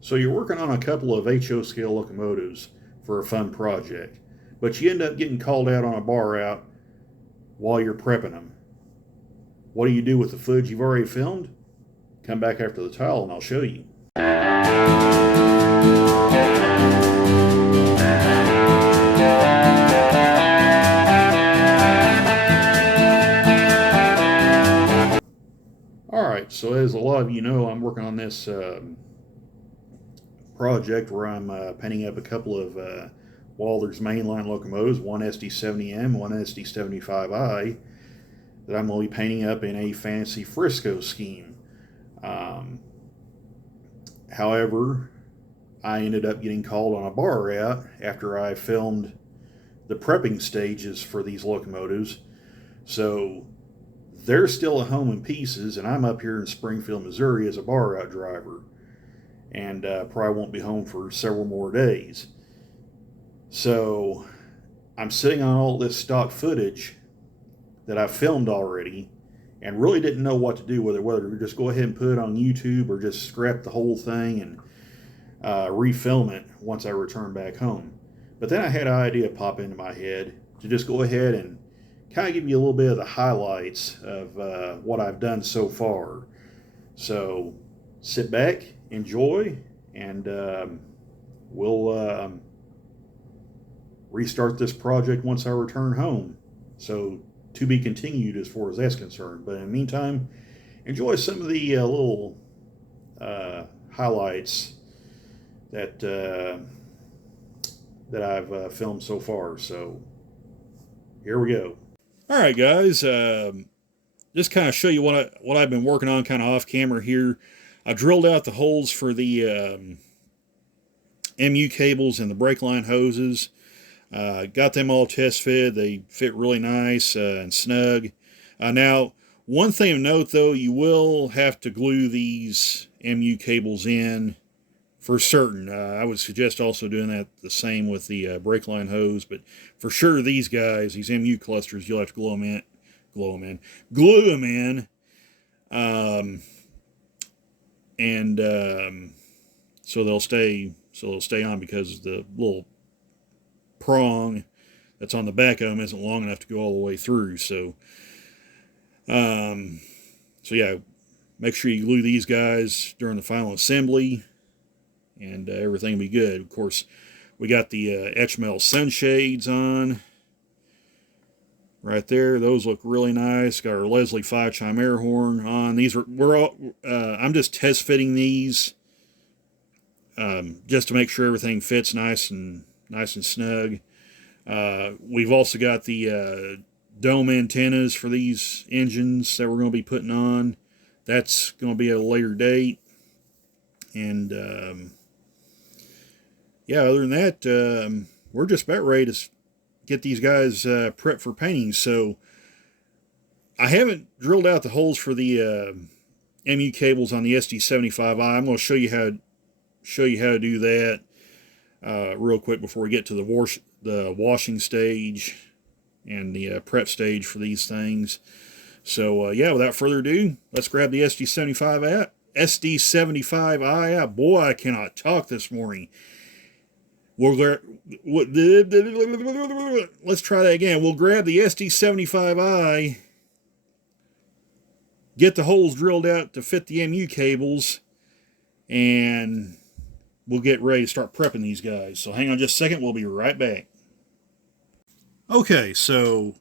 So you're working on a couple of HO scale locomotives for a fun project, but you end up getting called out on a bar route while you're prepping them. What do you do with the footage you've already filmed? Come back after the tile and I'll show you. Alright, so as a lot of you know, I'm working on this project where I'm painting up a couple of Walther's mainline locomotives, one SD70M, one SD75I, that I'm going to be painting up in a fancy Frisco scheme. However, I ended up getting called on a bar route after I filmed the prepping stages for these locomotives. So they're still at home in pieces, and I'm up here in Springfield, Missouri as a bar route driver, and probably won't be home for several more days. So I'm sitting on all this stock footage that I filmed already and really didn't know what to do with it, whether to just go ahead and put it on YouTube or just scrap the whole thing and refilm it once I return back home. But then I had an idea pop into my head to just go ahead and kind of give you a little bit of the highlights of what I've done so far. So sit back, enjoy, and we'll restart this project once I return home. So to be continued as far as that's concerned. But in the meantime, enjoy some of the little highlights that I've filmed so far. So here we go. All right, guys. Just kind of show you what I've been working on, kind of off camera here. I drilled out the holes for the MU cables and the brake line hoses. Got them all test fitted. They fit really nice and snug. Now, one thing of note though, you will have to glue these MU cables in for certain. I would suggest also doing that the same with the brake line hose, but for sure these guys, these MU clusters, you'll have to glue them in. So they'll stay on, because the little prong that's on the back of them isn't long enough to go all the way through. So yeah, make sure you glue these guys during the final assembly, and everything will be good. Of course, we got the etch metal sunshades on right there. Those look really nice. Got our Leslie 5 chime air horn on. These are I'm just test fitting these just to make sure everything fits nice and snug. We've also got the dome antennas for these engines that we're going to be putting on. That's going to be at a later date. And yeah, other than that, we're just about ready to get these guys prepped for painting. So I haven't drilled out the holes for the MU cables on the SD75I. I'm going to show you how to do that real quick before we get to the washing stage and the prep stage for these things. So yeah, without further ado, let's grab the SD75I. Boy, I cannot talk this morning. Let's try that again. We'll grab the SD75I, get the holes drilled out to fit the MU cables, and we'll get ready to start prepping these guys. So hang on just a second. We'll be right back. Okay, so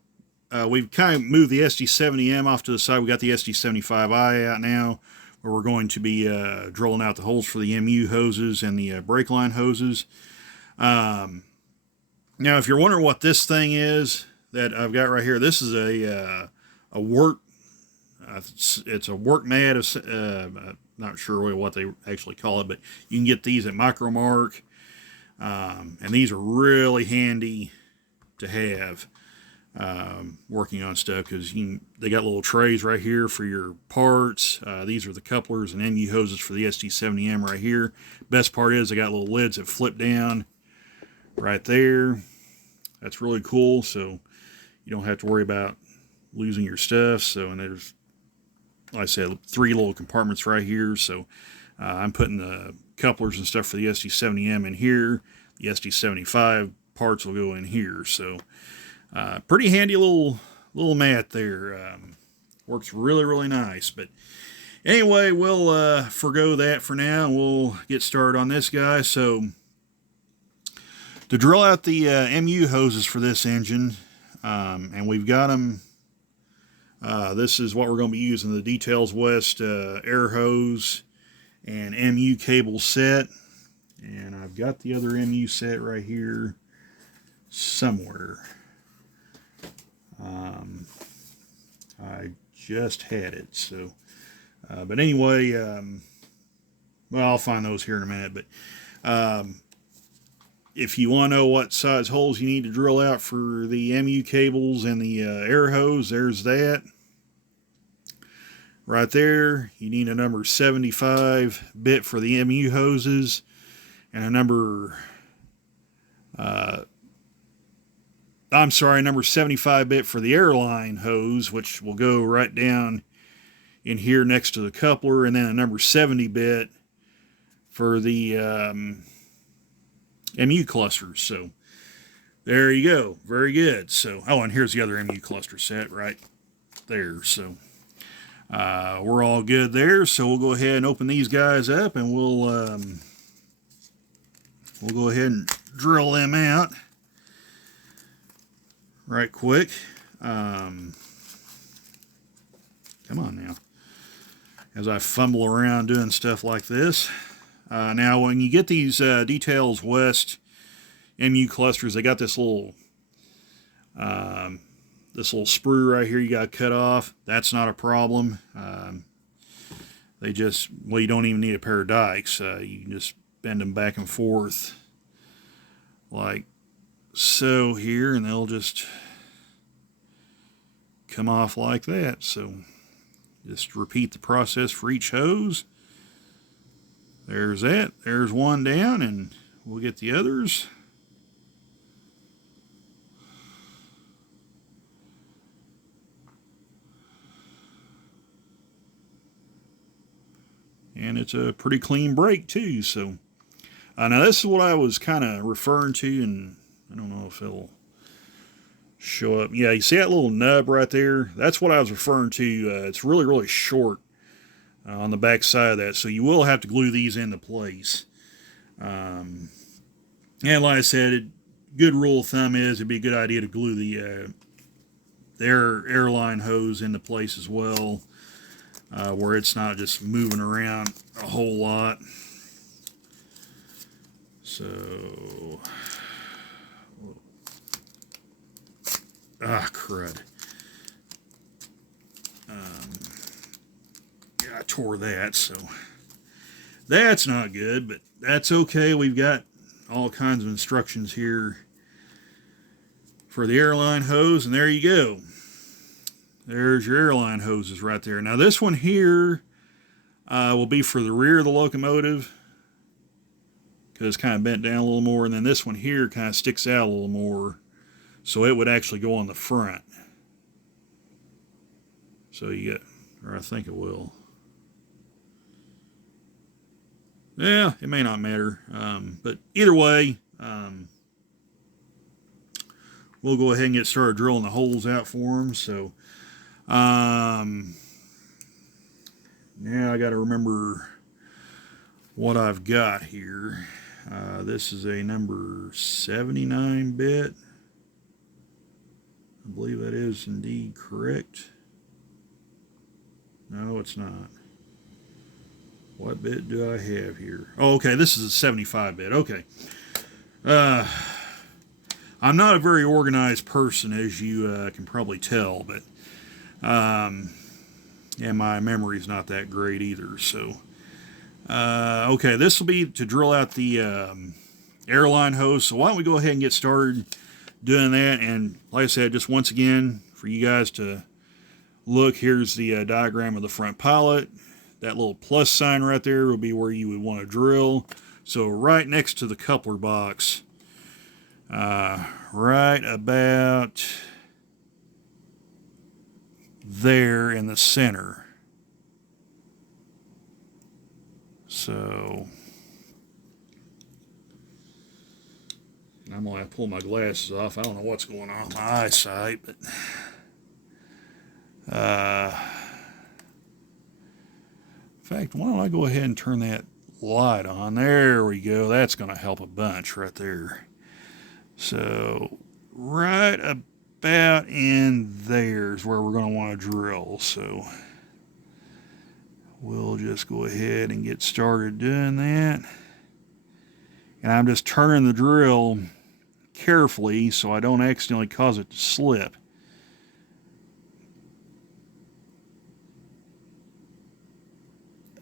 we've kind of moved the SD70M off to the side. We got the SD75I out now, where we're going to be drilling out the holes for the MU hoses and the brake line hoses. Now, if you're wondering what this thing is that I've got right here, this is a work. It's a work mat. Not sure really what they actually call it, but you can get these at Micromark, and these are really handy to have working on stuff, because they got little trays right here for your parts. These are the couplers and MU hoses for the SD70M right here. Best part is they got little lids that flip down right there. That's really cool, so you don't have to worry about losing your stuff. So, and there's, like I said, 3 little compartments right here. So I'm putting the couplers and stuff for the SD70M in here. The SD75 parts will go in here. So pretty handy little mat there. Works really, really nice. But anyway, we'll forgo that for now, and we'll get started on this guy. So to drill out the MU hoses for this engine, and we've got them. This is what we're going to be using, the Details West air hose and MU cable set. And I've got the other MU set right here somewhere. I just had it, so but anyway, well, I'll find those here in a minute. But if you want to know what size holes you need to drill out for the MU cables and the air hose, there's that right there. You need a number 75 bit for the MU hoses and a number number 75 bit for the airline hose, which will go right down in here next to the coupler, and then a number 70 bit for the MU clusters. So there you go. Very good. So, oh, and here's the other MU cluster set right there. So we're all good there. So we'll go ahead and open these guys up, and we'll go ahead and drill them out right quick. Come on now. As I fumble around doing stuff like this. Now, when you get these Details West MU clusters, they got this little sprue right here you got to cut off. That's not a problem. They just, well, you don't even need a pair of dikes. You can just bend them back and forth like so here, and they'll just come off like that. So just repeat the process for each hose. There's that. There's one down, and we'll get the others. And it's a pretty clean break too. So now this is what I was kind of referring to, and I don't know if it'll show up. Yeah, you see that little nub right there? That's what I was referring to. It's really, really short on the back side of that, so you will have to glue these into place. And like I said, good rule of thumb is it'd be a good idea to glue the airline hose into place as well, where it's not just moving around a whole lot. So, crud. Yeah, I tore that, so that's not good, but that's okay. We've got all kinds of instructions here for the airline hose, and there you go. There's your airline hoses right there. Now this one here will be for the rear of the locomotive, because it's kind of bent down a little more, and then this one here kind of sticks out a little more, so it would actually go on the front. So you get, or I think it will. Yeah, it may not matter, but either way, we'll go ahead and get started drilling the holes out for them. So now I got to remember what I've got here. This is a number 79 bit. I believe that is indeed correct. No, it's not. What bit do I have here? Oh, okay, this is a 75 bit. Okay. I'm not a very organized person, as you can probably tell, but and my memory's not that great either. So, okay, this will be to drill out the airline hose. So why don't we go ahead and get started doing that? And like I said, just once again, for you guys to look, here's the diagram of the front pilot. That little plus sign right there will be where you would want to drill. So right next to the coupler box, right about there in the center. So I'm going to have to pull my glasses off. I don't know what's going on with my eyesight, but in fact, why don't I go ahead and turn that light on? There we go. That's going to help a bunch right there. So right about in there is where we're going to want to drill. So we'll just go ahead and get started doing that. And I'm just turning the drill carefully so I don't accidentally cause it to slip.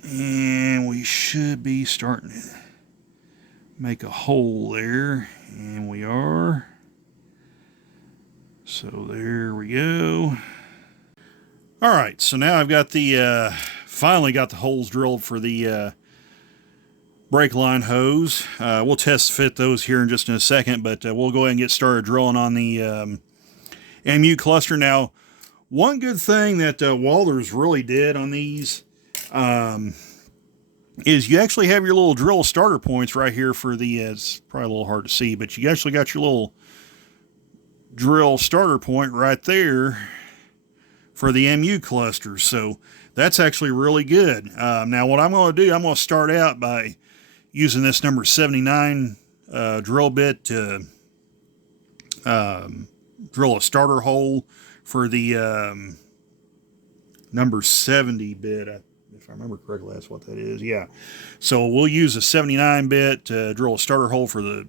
And we should be starting to make a hole there, and we are. So there we go. All right, so now I've got the finally got the holes drilled for the brake line hose. We'll test fit those here in just in a second, but we'll go ahead and get started drilling on the MU cluster. Now, one good thing that Walthers really did on these is you actually have your little drill starter points right here for the, it's probably a little hard to see, but you actually got your little drill starter point right there for the MU cluster. So that's actually really good. Now what I'm going to do, I'm going to start out by using this number 79 drill bit to drill a starter hole for the number 70 bit. If I remember correctly, that's what that is. Yeah. So we'll use a 79 bit to drill a starter hole for the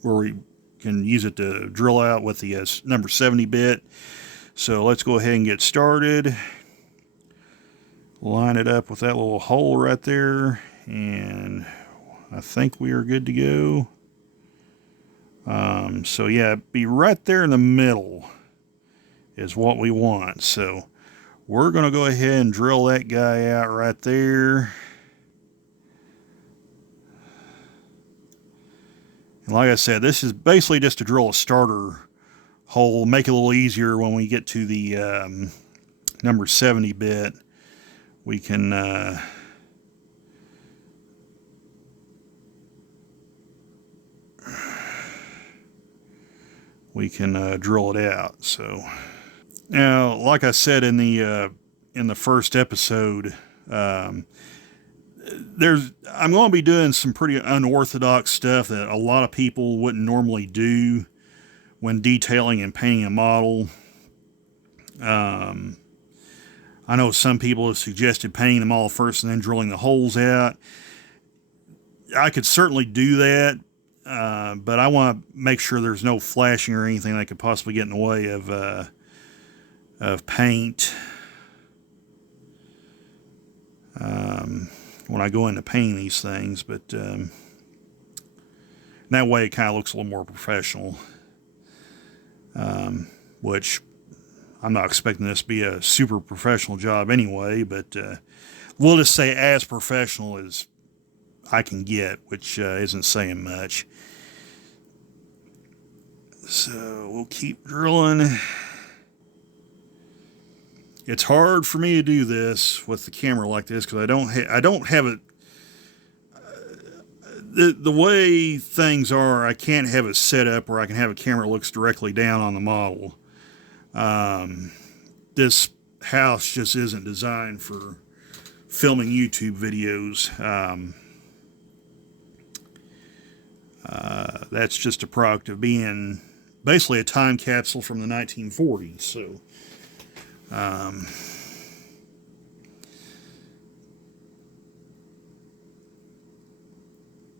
where we can use it to drill out with the number 70 bit. So let's go ahead and get started. Line it up with that little hole right there, and I think we are good to go. So yeah, be right there in the middle is what we want. So we're going to go ahead and drill that guy out right there. And like I said, this is basically just to drill a starter hole, make it a little easier when we get to the number 70 bit. We can drill it out. So now, like I said in the first episode, I'm going to be doing some pretty unorthodox stuff that a lot of people wouldn't normally do when detailing and painting a model. I know some people have suggested painting them all first and then drilling the holes out. I could certainly do that, but I want to make sure there's no flashing or anything that could possibly get in the way of paint when I go into painting these things. But that way it kind of looks a little more professional, which I'm not expecting this to be a super professional job anyway, but we'll just say as professional as I can get, which isn't saying much. So we'll keep drilling. It's hard for me to do this with the camera like this because I don't have it. The way things are, I can't have it set up where I can have a camera that looks directly down on the model. This house just isn't designed for filming YouTube videos. That's just a product of being basically a time capsule from the 1940s. So,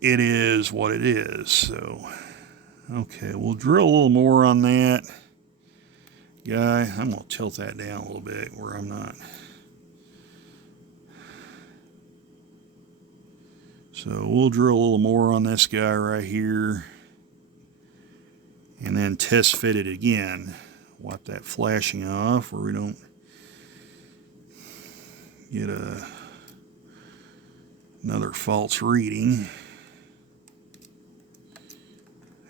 it is what it is. So, okay, we'll drill a little more on that guy. I'm going to tilt that down a little bit where I'm not. So we'll drill a little more on this guy right here and then test fit it again. Wipe that flashing off where we don't get another false reading.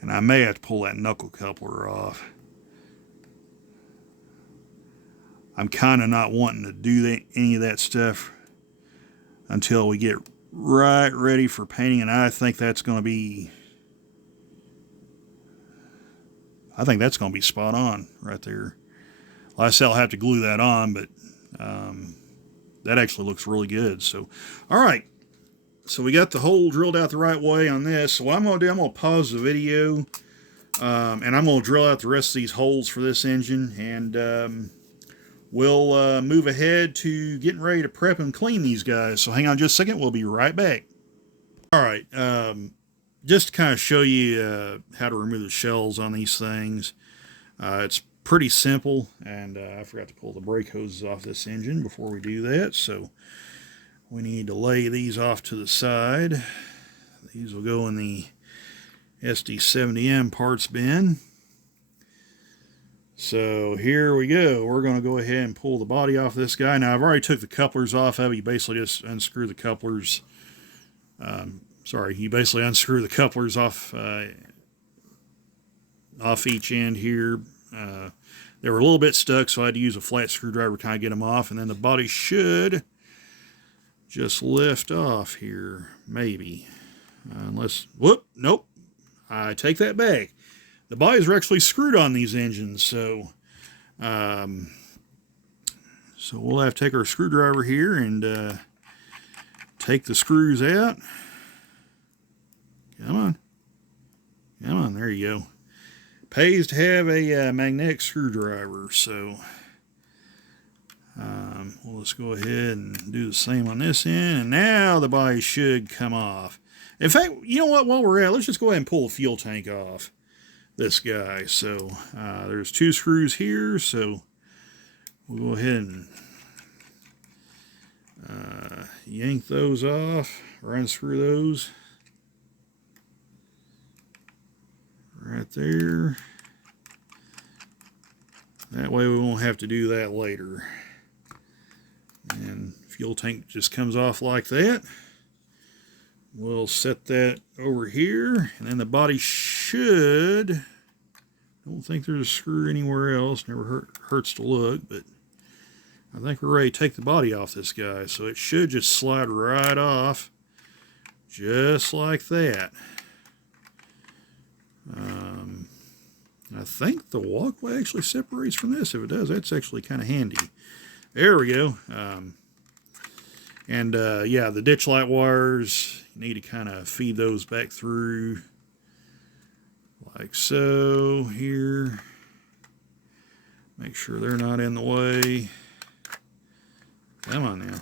And I may have to pull that knuckle coupler off. I'm kind of not wanting to do any of that stuff until we get right ready for painting, and I think that's going to be spot on right there. Like I said, I'll have to glue that on, but that actually looks really good. So, all right. So we got the hole drilled out the right way on this. So what I'm going to do, I'm going to pause the video, and I'm going to drill out the rest of these holes for this engine, and we'll move ahead to getting ready to prep and clean these guys. So hang on just a second. We'll be right back. All right. Just to kind of show you how to remove the shells on these things. It's pretty simple, and I forgot to pull the brake hoses off this engine before we do that. So we need to lay these off to the side. These will go in the SD70M parts bin. So here we go. We're going to go ahead and pull the body off this guy. Now I've already took the couplers off of it. You basically just unscrew the couplers. You basically unscrew the couplers off each end here. They were a little bit stuck, so I had to use a flat screwdriver to kind of get them off, and then the body should just lift off here, maybe. Unless, whoop, nope. I take that back. The bodies are actually screwed on these engines, so we'll have to take our screwdriver here and take the screws out. Come on, there you go. Pays to have a magnetic screwdriver, so we'll just go ahead and do the same on this end, and now the body should come off. In fact, you know what, while we're at, let's just go ahead and pull the fuel tank off this guy. So there's two screws here, so we'll go ahead and yank those off, or unscrew those. Right there. That way we won't have to do that later. And fuel tank just comes off like that. We'll set that over here, and then the body should, I don't think there's a screw anywhere else, never hurts to look, but I think we're ready to take the body off this guy. So it should just slide right off, just like that. I think the walkway actually separates from this. If it does, that's actually kind of handy. There we go. Yeah, the ditch light wires, you need to kind of feed those back through like so here. Make sure they're not in the way. Come on now.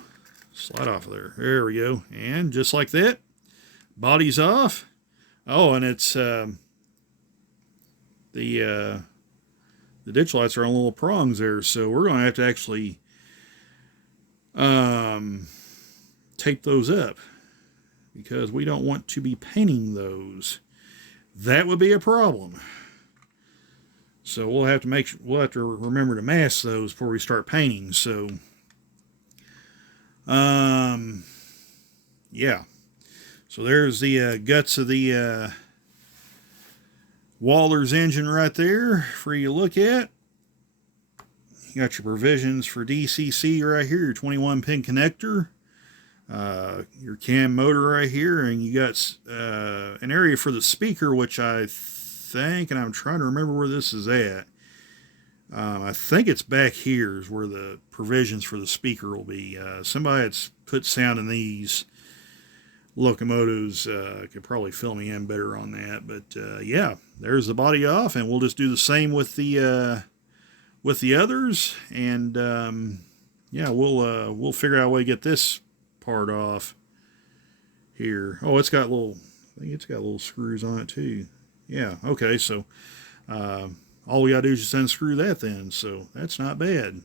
Slide off of there. There we go. And just like that, body's off. Oh, and it's the ditch lights are on little prongs there, so we're going to have to actually tape those up because we don't want to be painting those. That would be a problem. So we'll have to remember to mask those before we start painting. So yeah. So there's the guts of the Waller's engine right there for you to look at. You got your provisions for DCC right here, your 21-pin connector, your cam motor right here, and you got an area for the speaker, which I think, and I'm trying to remember where this is at. I think it's back here is where the provisions for the speaker will be. Somebody that's put sound in these locomotives could probably fill me in better on that, but yeah, there's the body off, and we'll just do the same with the others, and yeah, we'll figure out a way to get this part off here. Oh, I think it's got little screws on it too. Yeah, okay, so all we gotta do is just unscrew that then, so that's not bad.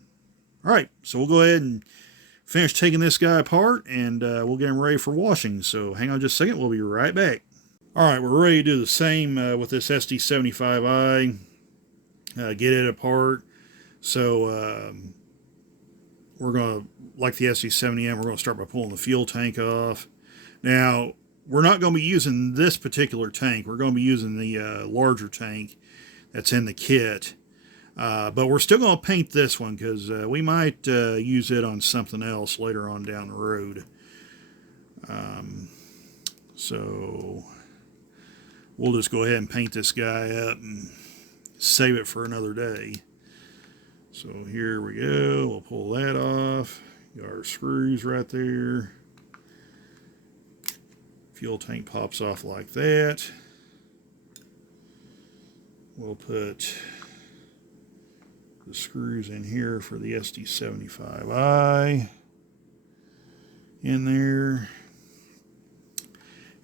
All right, so we'll go ahead and finish taking this guy apart, and we'll get him ready for washing. So hang on just a second, we'll be right back. All right, we're ready to do the same with this SD75I. Get it apart. So we're going to, like the SD70M, we're going to start by pulling the fuel tank off. Now, we're not going to be using this particular tank. We're going to be using the larger tank that's in the kit. But we're still going to paint this one because we might use it on something else later on down the road. So we'll just go ahead and paint this guy up and save it for another day. So here we go. We'll pull that off. Got our screws right there. Fuel tank pops off like that. We'll put the screws in here for the SD75I in there.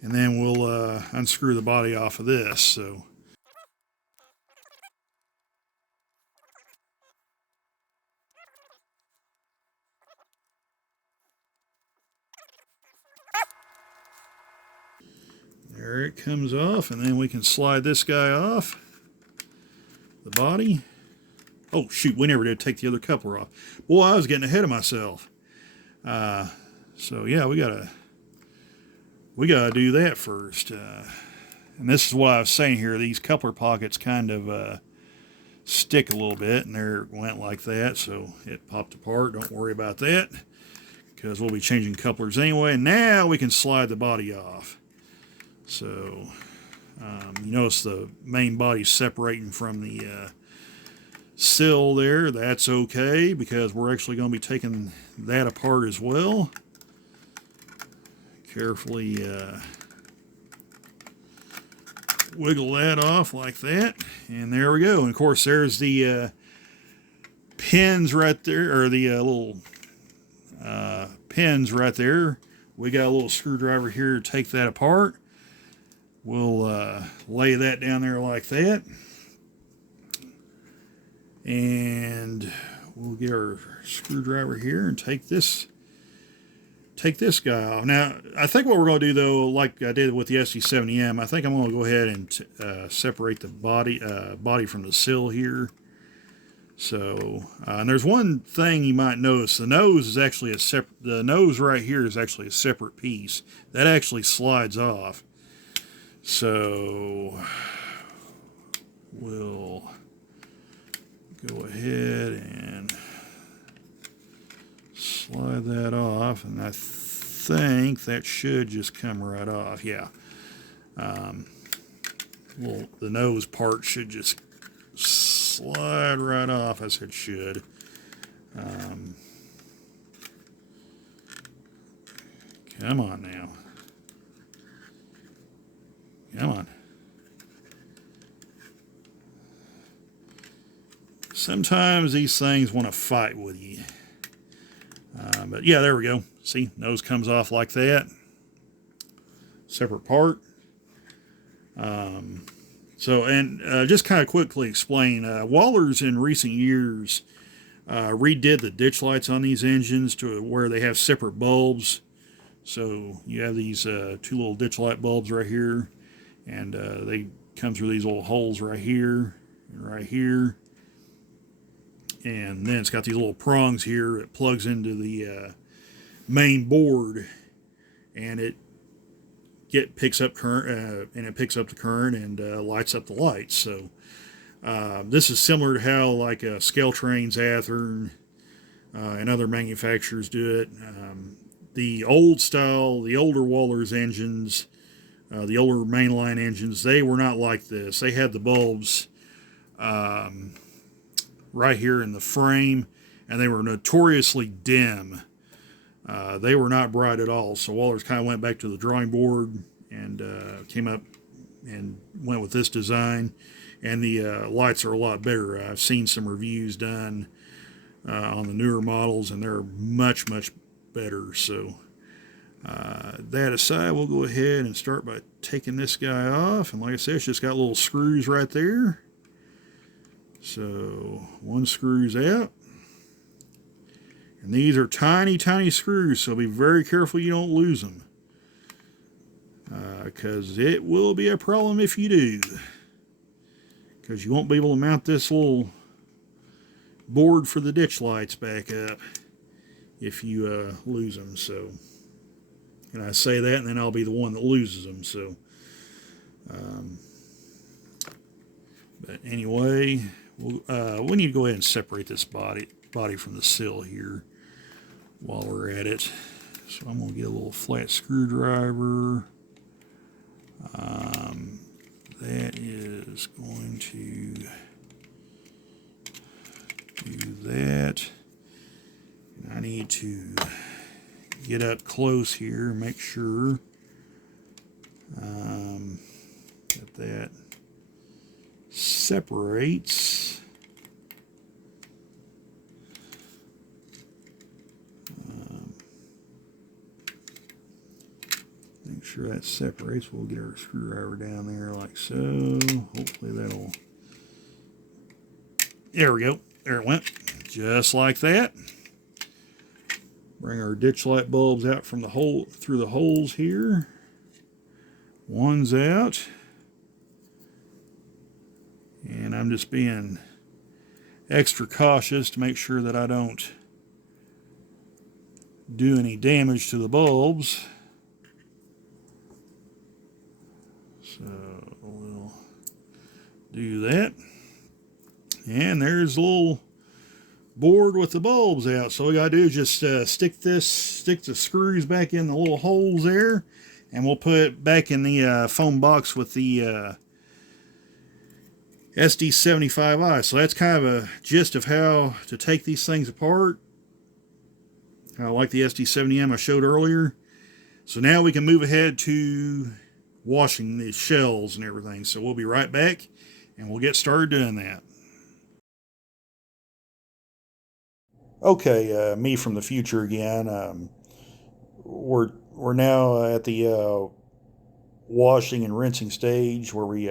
And then we'll unscrew the body off of this. So there it comes off, and then we can slide this guy off the body. Oh shoot, we never did take the other coupler off. Boy, I was getting ahead of myself. So yeah, we gotta do that first. And this is what I was saying here. These coupler pockets kind of stick a little bit, and there it went like that. So it popped apart. Don't worry about that, because we'll be changing couplers anyway. And now we can slide the body off. So you notice the main body separating from the sill there. That's okay, because we're actually going to be taking that apart as well. Carefully wiggle that off like that, and there we go. And of course, there's the pins right there, or the little pins right there. We got a little screwdriver here to take that apart. We'll lay that down there like that, and we'll get our screwdriver here and take this guy off. Now, I think what we're going to do, though, like I did with the SD70M, I think I'm going to go ahead and separate the body from the sill here. So, and there's one thing you might notice: the nose is actually the nose right here is actually a separate piece that actually slides off. So we'll go ahead and slide that off, and I think that should just come right off. Yeah. Well, the nose part should just slide right off, as it should. Come on now. Come on. Sometimes these things want to fight with you. But yeah, there we go. See, nose comes off like that. Separate part. Just kind of quickly explain, Waller's in recent years redid the ditch lights on these engines to where they have separate bulbs. So you have these two little ditch light bulbs right here, and they come through these little holes right here and right here. And then it's got these little prongs here that plugs into the main board, and it picks up current, and it picks up the current and lights up the lights. So this is similar to how like Scale-Train's Athearn and other manufacturers do it. The old style, the older Waller's engines, the older mainline engines, they were not like this. They had the bulbs right here in the frame, and they were notoriously dim. They were not bright at all. So Waller's kind of went back to the drawing board and came up and went with this design. And the lights are a lot better. I've seen some reviews done on the newer models, and they're much, much better. So that aside, we'll go ahead and start by taking this guy off. And like I said, it's just got little screws right there. So one screw's out. And these are tiny, tiny screws, so be very careful you don't lose them. Because it will be a problem if you do. Because you won't be able to mount this little board for the ditch lights back up if you lose them. So, and I say that, and then I'll be the one that loses them. So, but anyway, we need to go ahead and separate this body from the sill here while we're at it. So I'm going to get a little flat screwdriver, That is going to do that. And I need to get up close here and make sure that separates. Make sure that separates. We'll get our screwdriver down there like so. Hopefully that'll... There we go. There it went. Just like that. Bring our ditch light bulbs out from the hole, through the holes here. One's out. And I'm just being extra cautious to make sure that I don't do any damage to the bulbs. So we'll do that. And there's a little board with the bulbs out. So all we gotta do is just stick the screws back in the little holes there, and we'll put it back in the foam box with the SD75I. So that's kind of a gist of how to take these things apart. Like the SD70M I showed earlier. So now we can move ahead to washing the shells and everything. So we'll be right back and we'll get started doing that. Okay, me from the future again. We're now at the washing and rinsing stage where we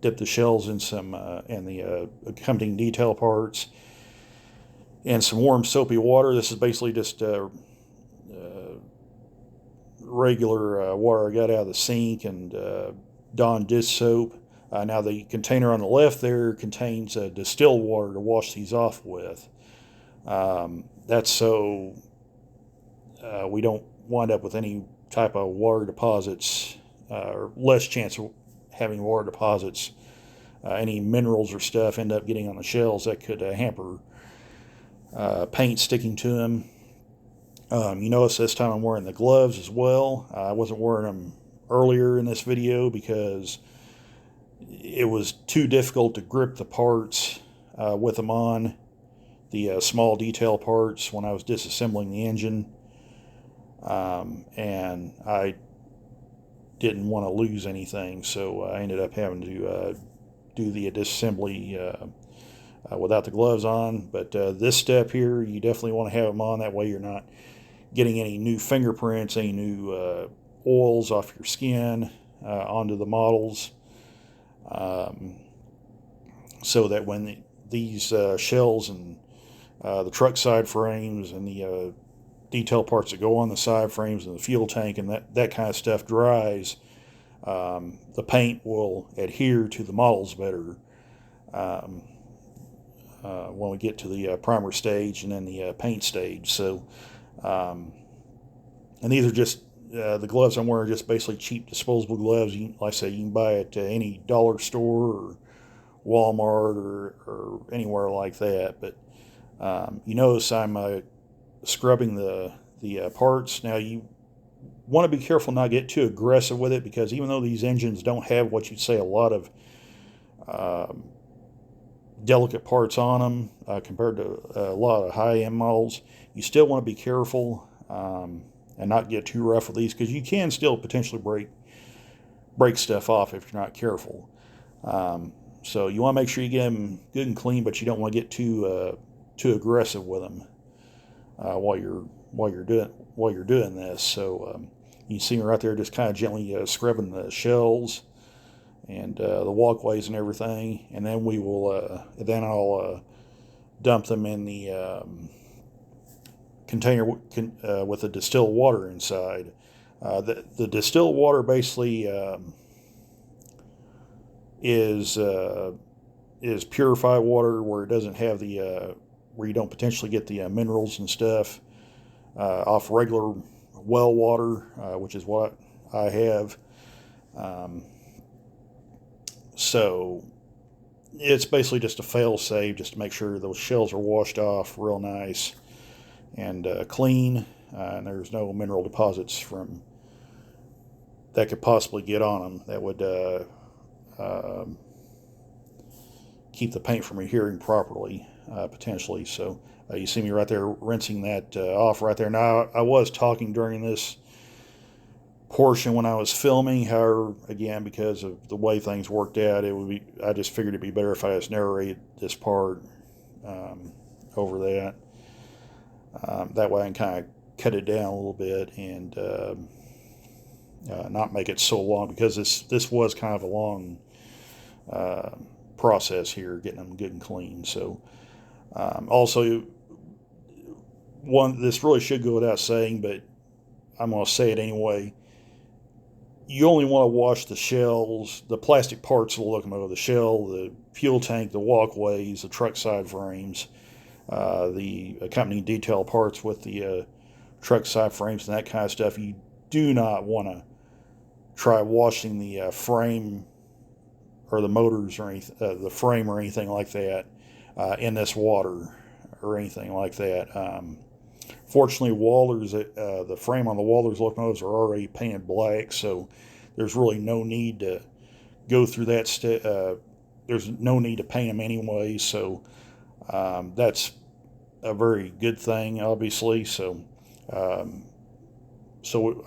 dip the shells in some and the accompanying detail parts and some warm soapy water. This is basically just regular water I got out of the sink and Dawn dish soap. Now the container on the left there contains distilled water to wash these off with. That's so we don't wind up with any type of water deposits, or less chance of having water deposits. Any minerals or stuff end up getting on the shells that could hamper paint sticking to them. You notice this time I'm wearing the gloves as well. I wasn't wearing them earlier in this video because it was too difficult to grip the parts with them on, the small detail parts, when I was disassembling the engine. And I didn't want to lose anything, so I ended up having to do the disassembly without the gloves on. But this step here, you definitely want to have them on. That way you're not getting any new fingerprints, any new oils off your skin onto the models. So that when these shells and the truck side frames and the detail parts that go on the side frames and the fuel tank and that kind of stuff dries, the paint will adhere to the models better when we get to the primer stage and then the paint stage. So, and these are just the gloves I'm wearing, just basically cheap disposable gloves. Like I say, you can buy at any dollar store or Walmart or anywhere like that. But you notice I'm scrubbing the parts. Now you want to be careful not to get too aggressive with it, because even though these engines don't have what you'd say a lot of delicate parts on them compared to a lot of high-end models, you still want to be careful and not get too rough with these, because you can still potentially break stuff off if you're not careful. So you want to make sure you get them good and clean, but you don't want to get too aggressive with them while you're doing this. So you see me right there, just kind of gently scrubbing the shells and the walkways and everything, and then we will then I'll dump them in the container with the distilled water inside. The distilled water basically is purified water, where it doesn't have the where you don't potentially get the minerals and stuff off regular well water, which is what I have. So it's basically just a fail-safe, just to make sure those shells are washed off real nice and clean, and there's no mineral deposits from that could possibly get on them. That would um keep the paint from adhering properly, potentially. So you see me right there rinsing that off right there. Now, I was talking during this portion when I was filming. However, again, because of the way things worked out, I just figured it'd be better if I just narrate this part over that. That way I can kind of cut it down a little bit and not make it so long, because this was kind of a long process here, getting them good and clean. So also, this really should go without saying, but I'm going to say it anyway. You only want to wash the shells, the plastic parts of the locomotive, the shell, the fuel tank, the walkways, the truck side frames, the accompanying detail parts with the truck side frames and that kind of stuff. You do not want to try washing the frame or the motors or the frame or anything like that in this water or anything like that. Fortunately, Walters, the frame on the Walters locomotives are already painted black, so there's really no need to go through that. There's no need to paint them anyway, so that's a very good thing, obviously. So I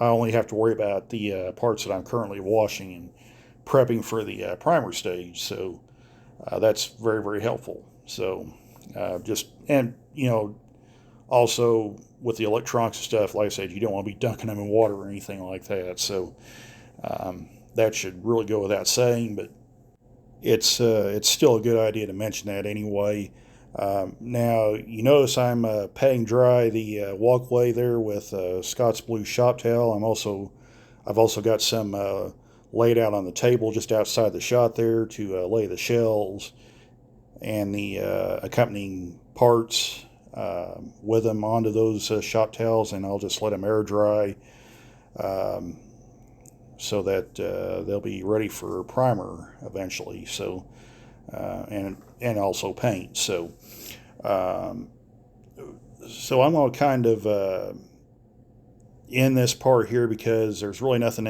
only have to worry about the parts that I'm currently washing and prepping for the primer stage. So that's very, very helpful. So also with the electronics and stuff, like I said, you don't want to be dunking them in water or anything like that. So that should really go without saying, but it's still a good idea to mention that anyway. Now, you notice I'm patting dry the walkway there with Scott's Blue shop towel. I've also got some laid out on the table just outside the shot there to lay the shells and the accompanying parts with them onto those shop towels, and I'll just let them air dry so that they'll be ready for primer eventually. So and also paint. So I'm going to kind of end this part here, because there's really nothing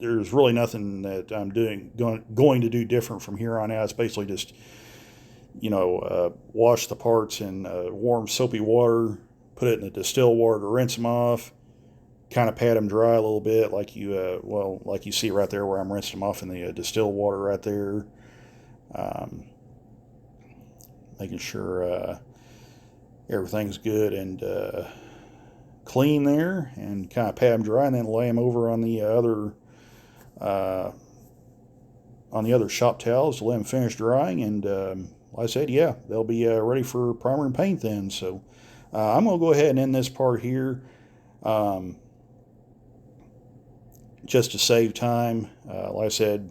that I'm going to do different from here on out. It's basically just wash the parts in warm soapy water, put it in the distilled water to rinse them off, kind of pat them dry a little bit, like you see right there where I'm rinsing them off in the distilled water right there. Making sure everything's good and clean there, and kind of pat them dry, and then lay them over on the other shop towels to let them finish drying. And like I said, yeah, they'll be ready for primer and paint then. So I'm going to go ahead and end this part here, just to save time. Like I said,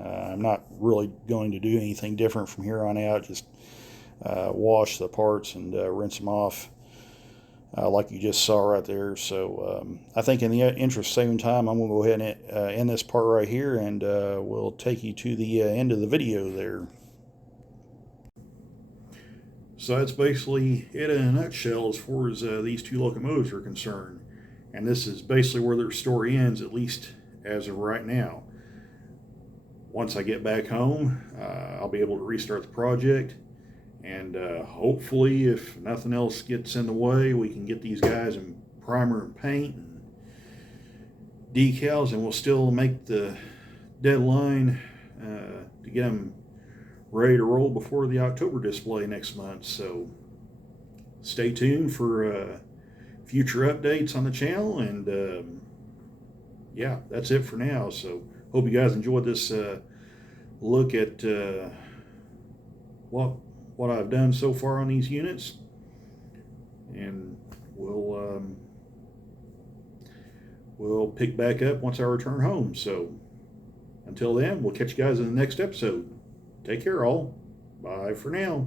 I'm not really going to do anything different from here on out. Just wash the parts and rinse them off like you just saw right there. So I think in the interest of saving time, I'm going to go ahead and end this part right here, and we'll take you to the end of the video there. So that's basically it in a nutshell as far as these two locomotives are concerned. And this is basically where their story ends, at least as of right now. Once I get back home, I'll be able to restart the project. And hopefully, if nothing else gets in the way, we can get these guys in primer and paint and decals, and we'll still make the deadline to get them ready to roll before the October display next month. So stay tuned for future updates on the channel. And yeah, that's it for now. So hope you guys enjoyed this look at what I've done so far on these units, and we'll pick back up once I return home. So until then, we'll catch you guys in the next episode. Take care, all. Bye for now.